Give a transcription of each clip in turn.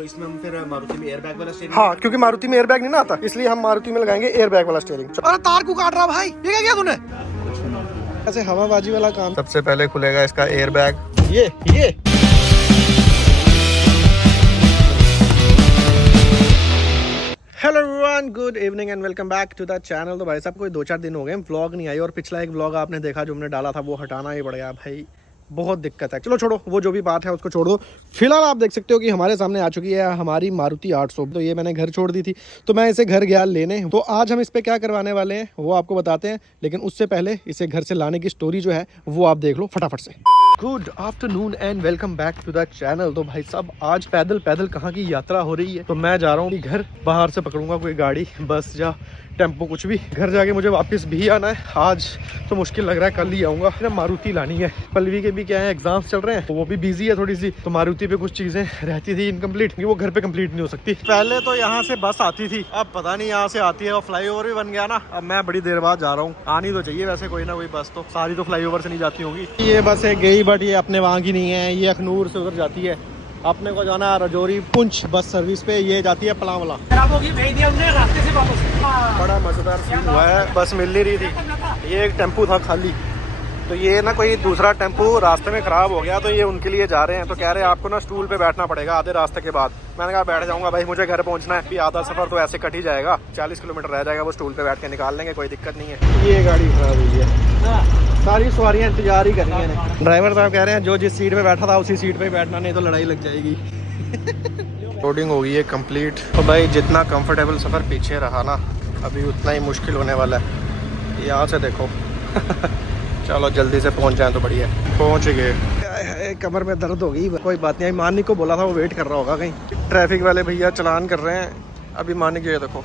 तो इसमें हम फिर मारुति में एयरबैग वाला स्टीयरिंग, हाँ क्योंकि मारुति में एयरबैग नहीं ना आता, इसलिए हम मारुति में लगाएंगे एयरबैग वाला स्टीयरिंग। अरे तार को काट रहा भाई, ये क्या किया तूने? ऐसे हवाबाजी वाला काम। सबसे पहले खुलेगा इसका एयरबैग, ये hello everyone, good evening and welcome back to the channel. तो भाई साहब कोई 2-4 दिन हो गए व्लॉग नहीं आई, और पिछला एक व्लॉग आपने देखा जो हमने डाला था वो हटाना ही पड़ गया भाई, बहुत दिक्कत है। चलो छोड़ो, वो जो भी बात है उसको छोड़ दो। फिलहाल आप देख सकते हो कि हमारे सामने आ चुकी है हमारी मारुति 800। तो ये मैंने घर छोड़ दी थी, तो मैं इसे घर गया लेने। तो आज हम इस पे क्या करवाने वाले हैं वो आपको बताते हैं, लेकिन उससे पहले इसे घर से लाने की स्टोरी जो है वो आप देख लो फटाफट से। Good afternoon and welcome back to the channel. तो भाई साहब आज पैदल कहाँ की यात्रा हो रही है, तो मैं जा रहा हूँ घर, बाहर से पकड़ूंगा कोई गाड़ी, बस या टेम्पो, कुछ भी। घर जाके मुझे वापस भी आना है, आज तो मुश्किल लग रहा है, कल ही आऊंगा। मारुति लानी है, पल्लवी के भी क्या है एग्जाम्स चल रहे हैं, तो वो भी बिजी है थोड़ी सी, तो मारुति पे कुछ चीजें रहती थी इनकम्प्लीट, वो घर पे कंप्लीट नहीं हो सकती। पहले तो यहाँ से बस आती थी, अब पता नहीं यहाँ से आती है, और फ्लाईओवर भी बन गया ना, अब मैं बड़ी देर बाद जा रहा हूँ। आनी तो चाहिए वैसे कोई ना कोई बस, तो सारी तो फ्लाईओवर से नहीं जाती होंगी। ये बस है गई, बट ये अपने वहाँ की नहीं है, ये अखनूर से उधर जाती है। अपने को जाना है रजौरी पुंछ बस सर्विस पे, ये जाती है पलावला। भेज दिया हमने रास्ते से वापस। बड़ा मजेदार सीन हुआ है, बस मिल नहीं रही थी, ये एक टेम्पू था खाली, तो ये ना कोई दूसरा टेम्पू रास्ते में खराब हो गया, तो ये उनके लिए जा रहे हैं। तो कह रहे हैं आपको ना स्टूल पे बैठना पड़ेगा आधे रास्ते के बाद। मैंने कहा बैठ जाऊंगा भाई, मुझे घर पहुंचना है, आधा सफर तो ऐसे कट ही जाएगा, 40 किलोमीटर रह जाएगा, वो स्टूल पे बैठ के निकाल लेंगे, कोई दिक्कत नहीं है। ये गाड़ी खराब हुई है, सारी सवारियां इंतजार ही कर रही हैं। ड्राइवर साहब कह रहे हैं जो जिस सीट पे बैठा था उसी सीट पे बैठना, नहीं तो लड़ाई लग जाएगी। लोडिंग हो गई है कंप्लीट। तो भाई जितना कंफर्टेबल सफ़र पीछे रहा ना, अभी उतना ही मुश्किल होने वाला है। यहाँ से देखो चलो जल्दी से पहुँच जाए तो बढ़िया। पहुँच गए, कमर में दर्द हो गई, कोई बात नहीं। मानिक को बोला था, वो वेट कर रहा होगा कहीं। ट्रैफिक वाले भैया चलान कर रहे हैं अभी। मानिक ये देखो,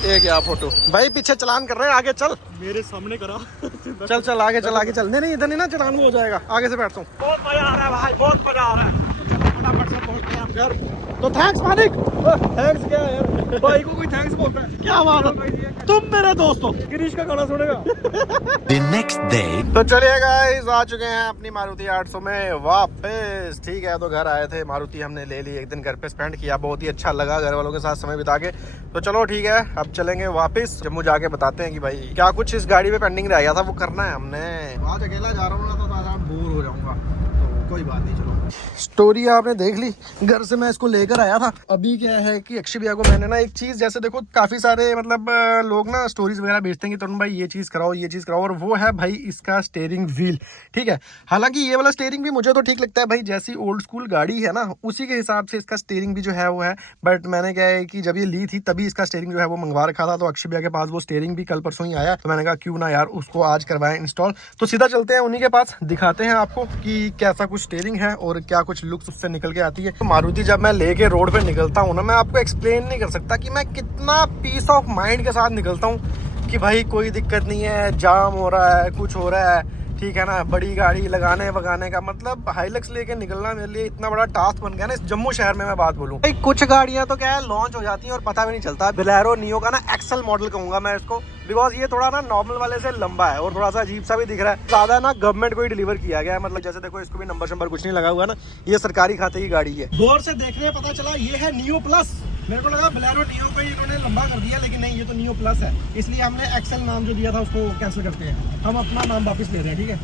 ये क्या फोटो भाई, पीछे चलान कर रहे हैं, आगे चल, मेरे सामने करा। चल आगे चल, आगे चल। नहीं इधर नहीं ना, चलान हो जाएगा, आगे से बैठता हूँ। बहुत मजा आ रहा है भाई, बहुत मजा आ रहा है। फटाफट से पहुंच गए यार। तो थैंक्स मानिक। थैंक्स क्या है यार, भाई को कोई थैंक्स बोलता है, क्या बात है, तुम मेरे दोस्त हो। गिरीश का गाना सुनेगा। The next day. तो चलिए गाइस, आ चुके हैं अपनी मारुति 800 में वापस। ठीक है, तो घर आए थे, मारुति हमने ले ली, एक दिन घर पे स्पेंड किया, बहुत ही अच्छा लगा घर वालों के साथ समय बिता के। तो चलो ठीक है, अब चलेंगे वापस जम्मू, जाके बताते हैं कि भाई क्या कुछ इस गाड़ी में पेंडिंग रह गया था, वो करना है हमने। आज अकेला जा रहा हूँ ना, तो बोर हो जाऊंगा, तो कोई बात नहीं। चलो स्टोरी आपने देख ली, घर से मैं इसको लेकर आया था। अभी क्या है कि अक्षय भैया को मैंने ना एक चीज, जैसे देखो काफी सारे मतलब लोग ना स्टोरीज वगैरह भेजते हैं कि तुम भाई ये चीज कराओ, ये चीज कराओ, और वो है भाई इसका स्टीयरिंग व्हील। ठीक है, हालांकि ये वाला स्टीयरिंग भी मुझे तो ठीक लगता है भाई, जैसी ओल्ड स्कूल गाड़ी है ना उसी के हिसाब से इसका स्टीयरिंग भी जो है वो है। बट मैंने क्या है कि जब ये ली थी तभी इसका स्टीयरिंग जो है वो मंगवा रखा था, तो अक्षय भैया के पास वो स्टीयरिंग भी कल परसों ही आया, तो मैंने कहा क्यों ना यार उसको आज करवाएं इंस्टॉल। तो सीधा चलते हैं उन्हीं के पास, दिखाते हैं आपको कि कैसा कुछ स्टीयरिंग है और क्या कुछ लुक्स उससे निकल के आती है। तो मारुति जब मैं लेके रोड पे निकलता हूँ ना, मैं आपको एक्सप्लेन नहीं कर सकता कि मैं कितना पीस ऑफ माइंड के साथ निकलता हूँ कि भाई कोई दिक्कत नहीं है, जाम हो रहा है, कुछ हो रहा है, ठीक है ना। बड़ी गाड़ी लगाने वगाने का मतलब हाइलक्स लेके निकलना मेरे लिए इतना बड़ा टास्क बन गया ना इस जम्मू शहर में। मैं बात बोलूं भाई, कुछ गाड़ियां तो क्या है लॉन्च हो जाती हैं और पता भी नहीं चलता। बोलेरो नियो का ना एक्सल मॉडल कहूंगा मैं इसको, बिकॉज ये थोड़ा ना नॉर्मल वाले से लंबा है और थोड़ा सा अजीब सा भी दिख रहा है। ज्यादा ना गवर्नमेंट को ही डिलीवर किया गया है, मतलब जैसे देखो इसको भी नंबर कुछ नहीं लगा हुआ ना, ये सरकारी खाते की गाड़ी है। दूर से देखने पता चला ये है नियो प्लस, मेरे को लगा बोलेरो नियो को इन्होंने लंबा कर दिया, लेकिन नहीं, ये तो नियो प्लस है, इसलिए हमने एक्सल नाम जो दिया था उसको कैंसिल करते हैं, हम अपना नाम वापस ले रहे हैं। ठीक है,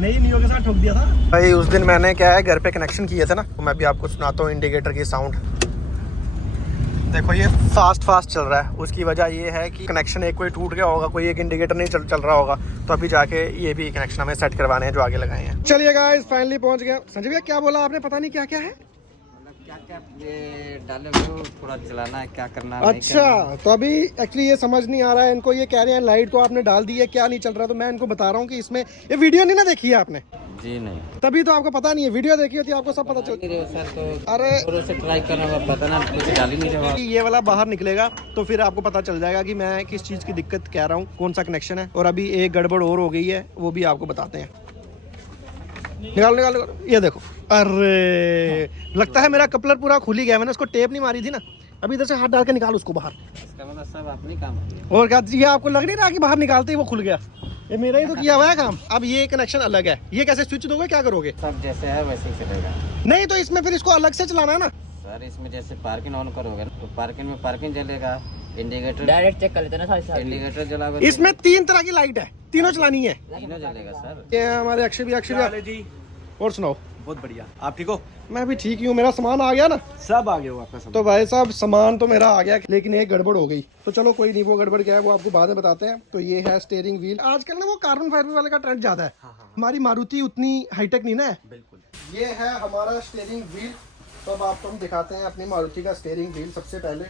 नहीं नियो के साथ ठोक दिया था भाई। उस दिन मैंने क्या है घर पे कनेक्शन किए थे ना, तो मैं भी आपको सुनाता हूँ इंडिकेटर की साउंड। देखो ये फास्ट चल रहा है, उसकी वजह ये है कि कनेक्शन एक कोई टूट गया होगा, कोई एक इंडिकेटर नहीं चल रहा होगा, तो अभी जाके ये भी कनेक्शन हमें सेट करवाने हैं जो आगे लगाए हैं। चलिए गाइस फाइनली पहुंच गया। संजय भैया क्या बोला आपने, पता नहीं क्या क्या है, क्या ये डाले वो थोड़ा चलाना है, क्या करना है। अच्छा, तो अभी एक्चुअली ये समझ नहीं आ रहा है इनको, ये कह रहे हैं लाइट तो आपने डाल दी है, क्या नहीं चल रहा, तो मैं इनको बता रहा हूँ कि इसमें ये वीडियो नहीं ना देखी है आपने। जी नहीं, तभी तो आपको पता नहीं है, वीडियो देखी होती आपको सब पता चल। सर तो अरे से ट्राई करना पता ना, कुछ डाल ही नहीं रहा। ये वाला बाहर निकलेगा तो फिर आपको पता चल जाएगा कि मैं किस चीज की दिक्कत कह रहा हूँ, कौन सा कनेक्शन है। और अभी एक गड़बड़ और हो गई है, वो भी आपको बताते हैं। निकाल ये देखो, अरे लगता है मेरा कपलर पूरा खुल ही गया, मैंने उसको टेप नहीं मारी थी ना। अभी इधर से हाथ डाल के निकाल उसको बाहर, इसका मतलब सब अपनी काम है। और क्या ये आपको लग नहीं रहा कि बाहर निकालते ही वो खुल गया। ये मेरा ही तो किया हुआ है काम। अब ये कनेक्शन अलग है, ये कैसे स्विच दोगे, क्या करोगे? सब जैसे है वैसे ही चलेगा। नहीं तो इसमें फिर इसको अलग से चलाना है ना सर, इसमें जैसे पार्किंग ऑन करोगे तो पार्किंग में पार्किंग जलेगा, इंडिकेटर डायरेक्ट चेक कर लेते हैं ना सारे इंडिकेटर जलाओगे इसमें 3 तरह की लाइट है, तीनों चलानी है। तीनों जलेगा सर। ये हमारे अक्षय भी जी और सुनाओ। बहुत बढ़िया, आप ठीक हो? मैं भी ठीक ही हूँ, मेरा सामान आ गया ना। सब आ गए हो आपका सब। तो भाई साहब सामान तो मेरा आ गया, लेकिन एक गड़बड़ हो गई। तो चलो कोई नहीं, वो गड़बड़ क्या है वो आपको बाद में बताते हैं। तो ये है स्टीयरिंग व्हील। आजकल ना वो कार्बन फाइबर वाले का ट्रेंड ज्यादा है। हमारी मारुति उतनी हाईटेक नहीं ना है। बिल्कुल। ये है हमारा स्टीयरिंग व्हील। तो अब आपको हम दिखाते हैं अपनी मारुति का स्टीयरिंग व्हील। सबसे पहले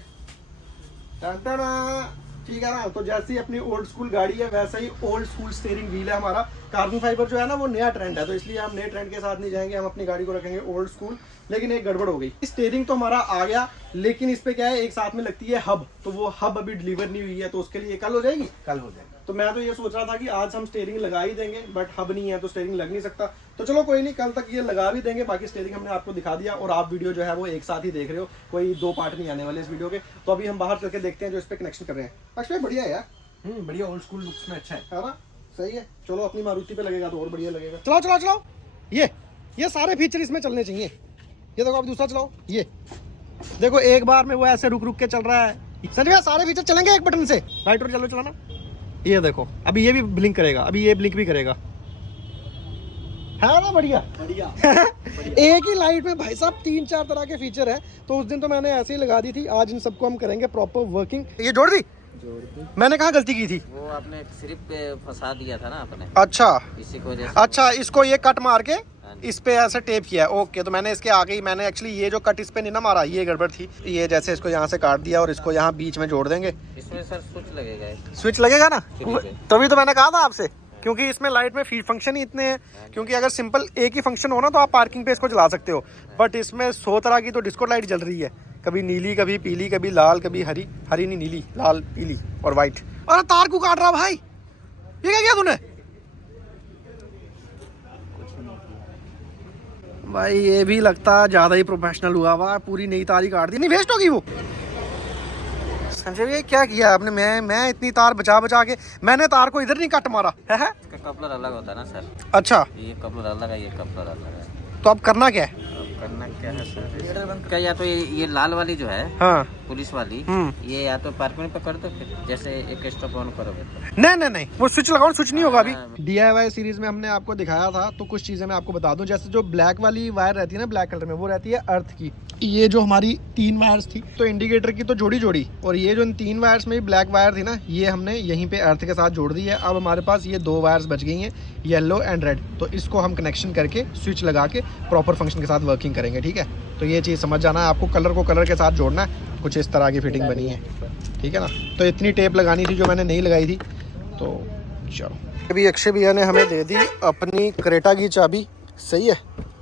ठीक है ना, तो जैसी अपनी ओल्ड स्कूल गाड़ी है वैसा ही ओल्ड स्कूल स्टीयरिंग व्हील है हमारा। कार्बन फाइबर जो है ना वो नया ट्रेंड है, तो इसलिए हम नए ट्रेंड के साथ नहीं जाएंगे, हम अपनी गाड़ी को रखेंगे ओल्ड स्कूल। लेकिन एक गड़बड़ हो गई, स्टीयरिंग तो हमारा आ गया, लेकिन इस पे क्या है, एक साथ में लगती है हब। तो वो हब अभी डिलीवर नहीं हुई है, तो उसके लिए कल हो जाएगी। कल हो जाएगा। तो मैं तो ये सोच रहा था कि आज हम स्टीयरिंग लगा ही देंगे, बट हब नहीं है तो स्टीयरिंग लग नहीं सकता। तो चलो कोई नहीं, कल तक ये लगा भी देंगे। बाकी स्टीयरिंग हमने आपको दिखा दिया, और आप वीडियो जो है वो एक साथ ही देख रहे हो, कोई 2 पार्ट नहीं आने वाले इस वीडियो के। तो अभी हम बाहर करके देखते हैं जो इस पे कनेक्शन कर रहे हैं। अक्षय बढ़िया है यार, बढ़िया, ओल्ड स्कूल लुक्स में अच्छा है ना? सही है। चलो अपनी मारुति पे लगेगा तो और बढ़िया लगेगा। चलाओ चलाओ चलाओ, ये सारे फीचर इसमें चलने चाहिए। ये देखो, आप दूसरा चलाओ। ये देखो, एक बार में वो ऐसे रुक रुक के चल रहा है। सच में सारे फीचर चलेंगे एक बटन से। राइट और चलो चलाना। ये देखो, अभी ये भी ब्लिंक करेगा, अभी ये ब्लिंक भी करेगा, है ना? बढ़िया बढ़िया। एक ही लाइट में भाई साहब 3-4 तरह के फीचर है। तो उस दिन तो मैंने ऐसे ही लगा दी थी, आज इन सबको हम करेंगे प्रॉपर वर्किंग। ये जोड़ दी मैंने, कहाँ गलती की थी? वो आपने सिर्फ पे फंसा दिया था ना आपने, अच्छा इसी को वजह से। अच्छा, इसको ये कट मार के इस पे ऐसे टेप किया। ओके, तो मैंने इसके आगे ही मैंने एक्चुअली ये जो कट इस पे नहीं ना मारा, ये गड़बड़ थी। ये जैसे इसको यहाँ से काट दिया और इसको यहाँ बीच में जोड़ देंगे। इसमें सर स्विच लगेगा एक। स्विच लगेगा ना, ठीक है। तभी तो मैंने कहा था आपसे, क्योंकि इसमें लाइट में फंक्शन ही इतने हैं। क्योंकि अगर सिंपल एक ही फंक्शन हो ना तो आप पार्किंग पे इसको चला सकते हो, बट इसमें 100 तरह की तो डिस्को लाइट जल रही है। कभी नीली, कभी पीली, कभी लाल, कभी हरी नहीं, नीली, लाल, पीली और व्हाइट। अरे तार को काट रहा भाई, ये क्या किया तूने भाई? ये भी लगता ज्यादा ही प्रोफेशनल हुआ हुआ, पूरी नई तार ही काट दी। नहीं वेस्ट होगी वो। संजय भैया क्या किया आपने? मैं इतनी तार बचा बचा के, मैंने तार को इधर नहीं कट मारा है? इसका कपलर अलग होता है ना सर। अच्छा, ये कपलर अलग है, ये कपलर अलग है। तो अब करना क्या है? अब करना क्या है सर? क्या, या तो ये लाल वाली जो है हाँ, पुलिस वाली, ये या तो पार्किंग पे कर दो, फिर जैसे एक स्टॉप ऑन करोगे तो। नहीं, वो स्विच लगाओ, स्विच नहीं होगा अभी। DIY सीरीज में हमने आपको दिखाया था, तो कुछ चीजें मैं आपको बता दूं। जैसे जो ब्लैक वाली वायर रहती है ना, ब्लैक कलर में, वो रहती है अर्थ की। ये जो हमारी 3 वायर्स थी, तो इंडिकेटर की तो जोड़ी, और ये जो इन 3 वायर्स में ब्लैक वायर थी ना, ये हमने यहीं पे अर्थ के साथ जोड़ दी है। अब हमारे पास ये 2 वायर्स बच गई हैं, येलो एंड रेड। तो इसको हम कनेक्शन करके स्विच लगा के प्रॉपर फंक्शन के साथ वर्किंग करेंगे, ठीक है? तो ये चीज़ समझ जाना है आपको, कलर को कलर के साथ जोड़ना है। कुछ इस तरह की फिटिंग बनी है, ठीक है ना? तो इतनी टेप लगानी थी जो मैंने नहीं लगाई थी। तो चलो, अभी अक्षय भैया ने हमें दे दी अपनी क्रेटा की चाबी, सही है?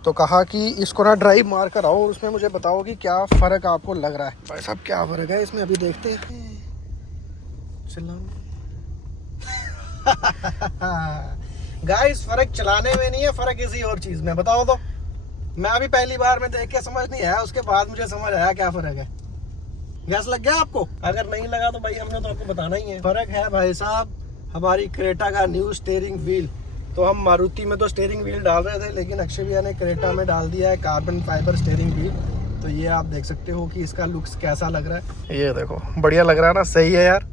तो कहा कि इसको ना ड्राइव मार कर आओ, उसमें मुझे बताओ कि क्या फ़र्क आपको लग रहा है। भाई साहब क्या फ़र्क है इसमें, अभी देखते हैं। चलो गाइस, फ़र्क चलाने में नहीं है, फ़र्क किसी और चीज़ में। बताओ तो, मैं अभी पहली बार में देख के समझ नहीं आया, उसके बाद मुझे समझ आया क्या फ़र्क है। गैस लग गया आपको? अगर नहीं लगा तो भाई हमने तो आपको बताना ही है। फ़र्क है भाई साहब हमारी क्रेटा का न्यू स्टीयरिंग व्हील। तो हम मारुति में तो स्टीयरिंग व्हील डाल रहे थे, लेकिन अक्षय भैया ने क्रेटा में डाल दिया है कार्बन फाइबर स्टीयरिंग व्हील। तो ये आप देख सकते हो कि इसका लुक्स कैसा लग रहा है। ये देखो, बढ़िया लग रहा है ना? सही है यार।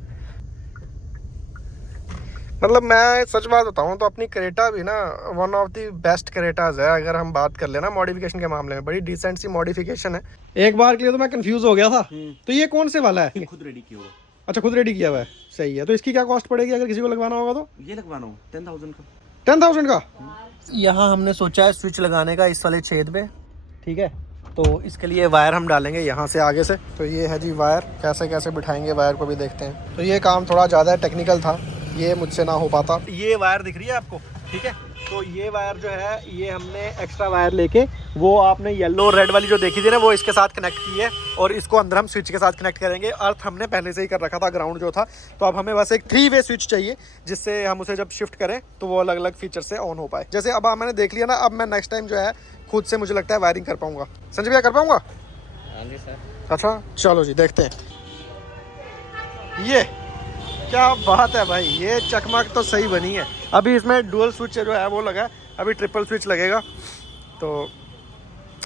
मतलब मैं सच बात बताऊं तो अपनी क्रेटा भी ना वन ऑफ द बेस्ट क्रेटाज है। अगर हम बात कर लेना मॉडिफिकेशन के मामले में, बड़ी डिसेंट सी मॉडिफिकेशन है। एक बार के लिए तो मैं कंफ्यूज हो गया था। तो ये कौन से वाला है? खुद रेडी किया हुआ। अच्छा, खुद रेडी किया हुआ है, सही है। तो इसकी क्या कॉस्ट पड़ेगी अगर किसी को लगवाना होगा तो? ये लगवाना हो 10,000 का। 10,000 का। यहाँ हमने सोचा है स्विच लगाने का इस वाले छेद पे, ठीक है? तो इसके लिए वायर हम डालेंगे यहाँ से आगे से। तो ये है जी वायर, कैसे कैसे बिठाएंगे वायर को भी देखते हैं। तो ये काम थोड़ा ज़्यादा टेक्निकल था, ये मुझसे ना हो पाता। ये वायर दिख रही है आपको, ठीक है? तो ये वायर जो है, ये हमने एक्स्ट्रा वायर लेके, वो आपने येलो रेड वाली जो देखी थी ना, वो इसके साथ कनेक्ट की है, और इसको अंदर हम स्विच के साथ कनेक्ट करेंगे। अर्थ हमने पहले से ही कर रखा था, ग्राउंड जो था। तो अब हमें बस एक 3-वे स्विच चाहिए, जिससे हम उसे जब शिफ्ट करें तो वो अलग अलग फीचर से ऑन हो पाए। जैसे अब मैंने देख लिया ना, अब मैं नेक्स्ट टाइम जो है खुद से मुझे लगता है वायरिंग कर पाऊंगा। संजय भैया कर पाऊंगा? हाँ जी सर। अच्छा चलो जी, देखते हैं। ये क्या बात है भाई, ये चकमक तो सही बनी है। अभी इसमें डुअल स्विच जो है वो लगा है, अभी ट्रिपल स्विच लगेगा। तो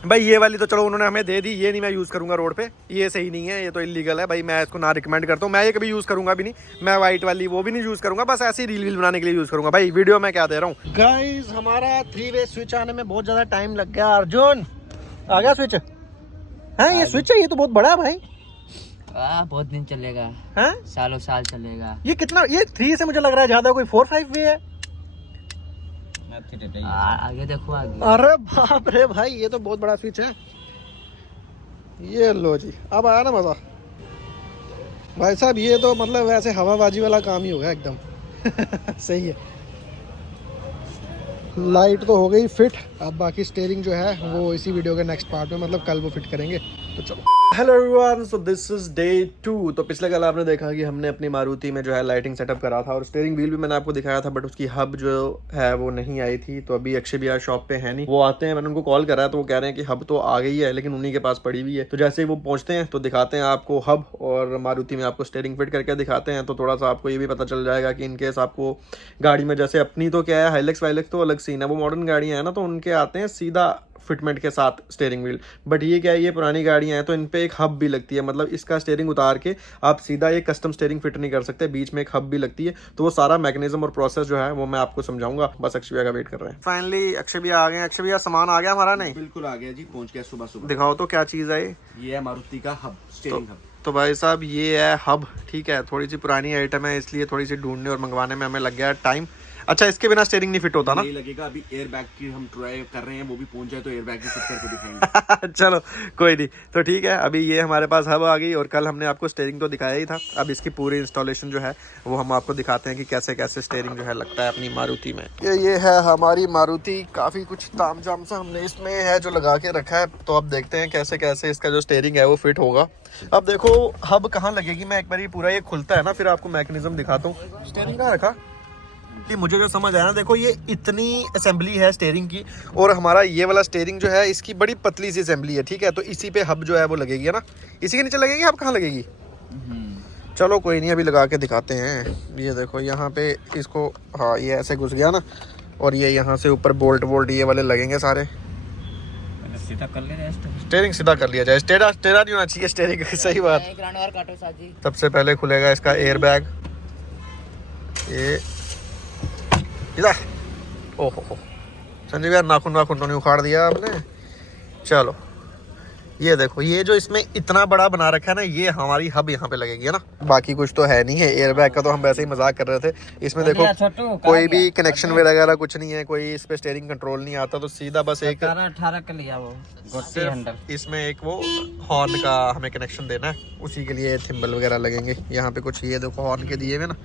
भाई ये वाली तो चलो उन्होंने हमें दे दी, ये नहीं मैं यूज़ करूँगा रोड पे, ये सही नहीं है, ये तो इलीगल है भाई, मैं इसको ना रिकमेंड करता हूँ। मैं ये कभी यूज़ करूँगा भी नहीं, मैं वाइट वाली वो भी नहीं यूज़ करूँगा, बस ऐसी रील वील बनाने के लिए यूज़ करूँगा। भाई वीडियो में क्या दे रहा हूँ। गाइस हमारा 3-वे स्विच आने में बहुत ज़्यादा टाइम लग गया। अर्जुन आ गया स्विच? हाँ ये स्विच है, ये तो बहुत बड़ा है भाई। बहुत दिन चलेगा, हाँ सालों साल चलेगा। ये कितना, ये 3 से मुझे लग रहा है ज़्यादा, कोई 4-5 वे है। आगे देखो आगे। अरे बाप रे भाई, ये तो बहुत बड़ा स्विच है। ये लो जी, अब आया ना मज़ा भाई साहब। ये तो मतलब वैसे हवाबाजी वाला काम ही होगा एकदम। सही है। लाइट तो हो गई फिट, अब बाकी स्टीयरिंग जो है वो इसी वीडियो के नेक्स्ट पार्ट में, मतलब कल वो फिट करेंगे। तो चलो। Hello everyone, so this is day 2। तो पिछले कल आपने देखा कि हमने अपनी मारुति में जो है लाइटिंग सेटअप करा था और स्टीयरिंग व्हील भी मैंने आपको दिखाया था, बट उसकी हब जो है वो नहीं आई थी। तो अभी अक्षय भैया शॉप पे है नहीं, वो आते हैं, मैंने उनको कॉल करा है तो वो कह रहे हैं कि हब तो आ गई है लेकिन उन्हीं के पास पड़ी हुई है। तो जैसे ही वो पहुंचते हैं तो दिखाते हैं आपको हब, और मारुति में आपको स्टीयरिंग फिट करके दिखाते हैं। तो थोड़ा सा आपको ये भी पता चल जाएगा कि इनकेस आपको गाड़ी में, जैसे अपनी तो क्या है हाइलेक्स वाइलेक्स तो अलग सीन है, वो मॉडर्न गाड़ियाँ हैं ना, तो उनके आते हैं सीधा फिटमेंट के साथ स्टीयरिंग व्हील। बट ये क्या है, ये पुरानी गाड़ियां हैं तो इन पे एक हब भी लगती है, मतलब इसका स्टीयरिंग उतार के आप सीधा ये कस्टम स्टीयरिंग फिट नहीं कर सकते, बीच में एक हब भी लगती है। तो वो सारा मैकेनिज्म और प्रोसेस जो है वो मैं आपको समझाऊंगा। बस अक्षय भैया का वेट कर रहे हैं। फाइनली अक्षय भैया आ गए। अक्षय भैया सामान आ गया हमारा? नहीं बिल्कुल आ गया जी, पहुंच गया सुबह सुबह। दिखाओ तो क्या चीज़ है ये है मारुति का हब, स्टीयरिंग हब। तो भाई साहब ये है हब, ठीक है। थोड़ी सी पुरानी आइटम है इसलिए थोड़ी सी ढूंढने और मंगवाने में हमें लग गया टाइम। अच्छा, इसके बिना स्टीयरिंग नहीं फिट होता ना? नहीं लगेगा। अभी एयर बैग की हम ट्राई कर रहे हैं, वो भी पहुंच जाए तो एयर बैग भी फिट करके दिखाएंगे। चलो कोई नहीं, तो ठीक है। अभी ये हमारे पास हब आ गई और कल हमने आपको स्टीयरिंग तो दिखाया ही था। अब इसकी पूरी इंस्टॉलेशन जो है वो हम आपको दिखाते हैं कि कैसे कैसे स्टीयरिंग जो है लगता है अपनी मारुति में। ये है हमारी मारुति, काफ़ी कुछ तामझाम सा हमने इसमें है जो लगा के रखा है। तो अब देखते हैं कैसे कैसे इसका जो स्टीयरिंग है वो फिट होगा। अब देखो हब कहाँ लगेगी, मैं एक बार पूरा ये खुलता है ना फिर आपको मैकेनिज्म दिखाता हूँ। स्टीयरिंग कहाँ रखा कि मुझे जो समझ आया ना, देखो ये इतनी असेंबली है स्टीयरिंग की, और हमारा ये वाला स्टीयरिंग जो है इसकी बड़ी पतली सी असेंबली है, ठीक है। तो इसी पे हब जो है वो लगेगी, है ना, इसी के नीचे लगेगी। हब कहाँ लगेगी? चलो कोई नहीं, अभी लगा के दिखाते हैं। ये देखो यहाँ पे इसको, हाँ ये ऐसे घुस गया ना, और ये यहाँ से ऊपर बोल्ट वोल्ट ये वाले लगेंगे सारे। सीधा कर ले, स्टीयरिंग सीधा कर लिया जाए, टेढ़ा नहीं होना चाहिए स्टीयरिंग। सही बात। सबसे पहले खुलेगा इसका एयर बैग। ये इधर, ओहो संजीव यार, नाखून तो नहीं उखाड़ दिया आपने। चलो ये देखो, ये जो इसमें इतना बड़ा बना रखा है ना, ये हमारी हब यहाँ पे लगेगी, है ना। बाकी कुछ तो है नहीं है। एयर बैग का तो हम वैसे ही मजाक कर रहे थे। इसमें देखो कोई भी कनेक्शन वगैरह कुछ नहीं है, कोई इस पे स्टीयरिंग कंट्रोल नहीं आता, तो सीधा बस एक 18 का लिया वो सिर्फ इसमें एक वो हॉर्न का हमें कनेक्शन देना है, उसी के लिए थिम्बल वगैरह लगेंगे यहाँ पे कुछ। ये देखो हॉर्न के दिए हुए ना,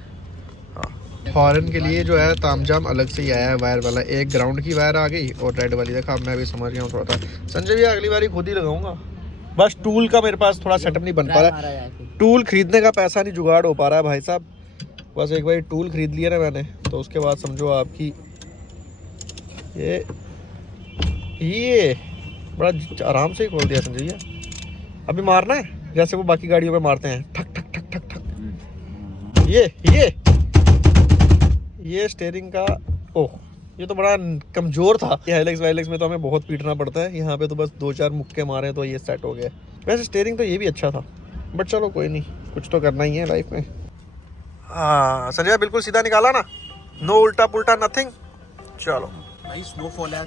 हॉर्न के लिए जो है तामझाम अलग से ही आया है वायर वाला। एक ग्राउंड की वायर आ गई और रेड वाली। देखा, मैं भी समझ गया हूँ थोड़ा सा। संजय भी अगली बारी खुद ही लगाऊंगा, बस टूल का मेरे पास थोड़ा सेटअप नहीं बन पा रहा है। टूल खरीदने का पैसा नहीं जुगाड़ हो पा रहा है भाई साहब। बस एक बार टूल खरीद लिया ना मैंने, तो उसके बाद समझो आपकी ये बड़ा आराम से ही खोल दिया संजय। अभी मारना है जैसे वो बाकी गाड़ियों में मारते हैं, ठक ठक ठक ठक ठक। ये स्टीयरिंग का, ओह ये तो बड़ा कमजोर था। ये हाइलेक्स वाइलेक्स में तो हमें बहुत पीटना पड़ता है, यहाँ पे तो बस 2-4 मुक्के मारे तो ये सेट हो गया। वैसे स्टीयरिंग तो ये भी अच्छा था, बट चलो कोई नहीं, कुछ तो करना ही है लाइफ में। हाँ संजय बिल्कुल सीधा निकाला ना, नो उल्टा पुल्टा नथिंग। चलो भाई स्नोफॉल है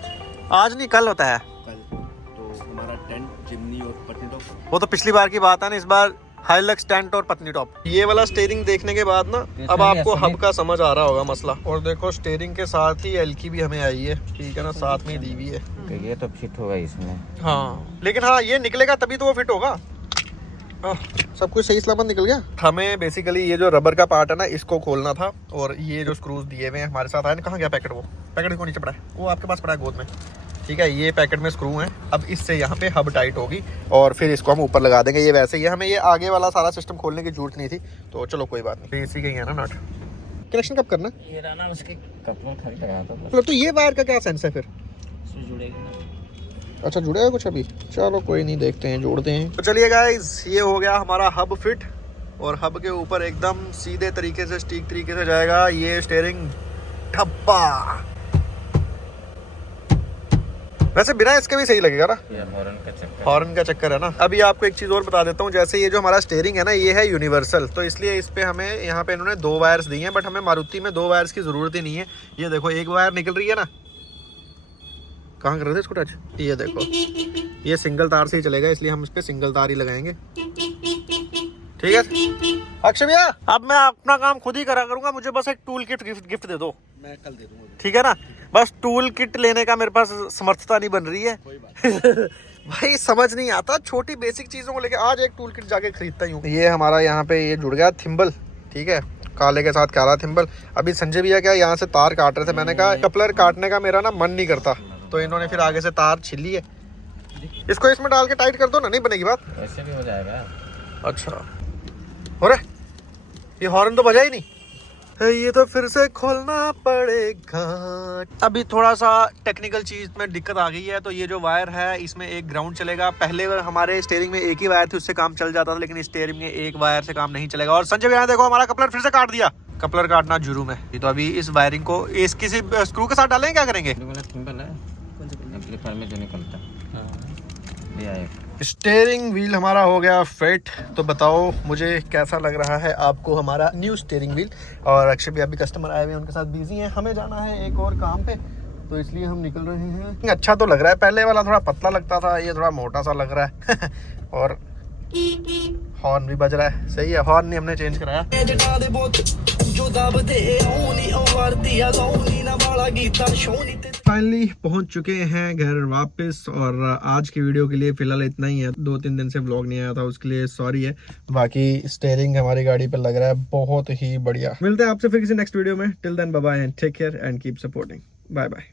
आज नहीं, कल होता है। कल तो हमारा टेंट, जिमनी और पत्नी टॉप। वो तो पिछली बार की बात है ना, इस बार हाइलक्स टेंट और पत्नी टॉप। ये वाला स्टीयरिंग देखने के बाद ना अब आपको हब का समझ आ रहा होगा मसला। और देखो स्टीयरिंग के साथ ही एल की भी हमें आई है, ठीक है ना, साथ में ही दी हुई है। ये तो फिट होगा इसमें। हाँ लेकिन हाँ ये निकलेगा तभी तो वो फिट होगा। सब कुछ सही सलामत निकल गया। हमें बेसिकली ये जो रबर का पार्ट है ना, इसको खोलना था, और ये जो स्क्रूज दिए हुए हैं हमारे साथ आए। कहाँ गया पैकेट? वो पैकेट को नीचे पड़ा है, वो आपके पास पड़ा है गोद में, ठीक है। ये पैकेट में स्क्रू हैं। अब इससे यहाँ पे हब टाइट होगी और फिर इसको हम ऊपर लगा देंगे। ये वैसे ही हमें ये आगे वाला सारा सिस्टम खोलने की जरूरत नहीं थी, तो चलो कोई बात नहीं। इसी का ही है ना नट। कनेक्शन कब करना? ये रहा उसके कपड़ों खाली लगा था। मतलब तो ये वायर का क्या सेंस है फिर? जुड़ेगा ना। अच्छा जुड़ेगा कुछ अभी, चलो कोई नहीं, देखते हैं, जोड़ते हैं। तो चलिए गाइस, ये हो गया हमारा हब फिट, और हब के ऊपर एकदम सीधे तरीके से, स्टीक तरीके से जाएगा ये स्टीयरिंग। ठप्पा। वैसे बिना इसके भी सही लगेगा ना, हॉर्न का चक्कर है ना। अभी आपको एक चीज और बता देता हूँ, जैसे ये जो हमारा स्टीयरिंग है ना, ये है यूनिवर्सल, तो इसलिए इस पे हमें यहाँ पे इन्होंने 2 वायर्स दी हैं, बट हमें मारुति में 2 वायर्स की जरूरत ही नहीं है। ये देखो एक वायर निकल रही है ना, कहाँ कर रहे थे इसको टच, ये देखो, ये सिंगल तार से ही चलेगा, इसलिए हम इस पे सिंगल तार ही लगाएंगे। ठीक है अक्षय भैया, अब मैं अपना काम खुद ही करा करूंगा, मुझे बस एक टूल किट गिफ्ट दे दो। मैं कल दे दूंगा। ठीक है ना, बस टूल किट लेने का मेरे पास समर्थता नहीं बन रही है। भाई समझ नहीं आता छोटी बेसिक चीजों को लेके, आज एक टूल किट जाके खरीदता हूँ। ये हमारा यहाँ पे ये जुड़ गया थिम्बल, ठीक है, काले के साथ काला थिम्बल। अभी संजय भैया क्या यहाँ से तार काट रहे थे, मैंने कहा कपलर काटने का मेरा ना मन नहीं करता, तो इन्होंने फिर आगे से तार छिली है। इसको इसमें डाल के टाइट कर दो ना, नहीं बनेगी बात, ऐसे भी हो जाएगा। अच्छा हो रहा, ये हॉर्न तो बजा ही नहीं, ये तो फिर से खोलना पड़ेगा। अभी थोड़ा सा टेक्निकल चीज में दिक्कत आ गई है, तो ये जो वायर है इसमें एक ग्राउंड चलेगा। पहले हमारे स्टीयरिंग में एक ही वायर थी, उससे काम चल जाता था, लेकिन स्टीयरिंग में एक वायर से काम नहीं चलेगा। और संजय भैया देखो हमारा कपलर फिर से काट दिया, कपलर काटना जुर्म है। तो अभी इस वायरिंग को इस किसी स्क्रू के साथ डालेंगे, क्या करेंगे? में जो निकलता है स्टीयरिंग व्हील हमारा हो गया फिट। तो बताओ मुझे कैसा लग रहा है आपको हमारा न्यू स्टीयरिंग व्हील। और अक्षय भी अभी कस्टमर आए हुए हैं, उनके साथ बिजी हैं, हमें जाना है एक और काम पे, तो इसलिए हम निकल रहे हैं। अच्छा तो लग रहा है, पहले वाला थोड़ा पतला लगता था, ये थोड़ा मोटा सा लग रहा है। और हॉर्न भी बज रहा है, सही है, हॉर्न नहीं हमने चेंज कराया। फाइनली पहुंच चुके हैं घर वापस, और आज की वीडियो के लिए फिलहाल इतना ही है। 2-3 दिन से व्लॉग नहीं आया था, उसके लिए सॉरी है। बाकी स्टीयरिंग हमारी गाड़ी पे लग रहा है बहुत ही बढ़िया। मिलते हैं आपसे फिर किसी नेक्स्ट वीडियो में। Till then bye bye and take care and keep supporting. Bye bye.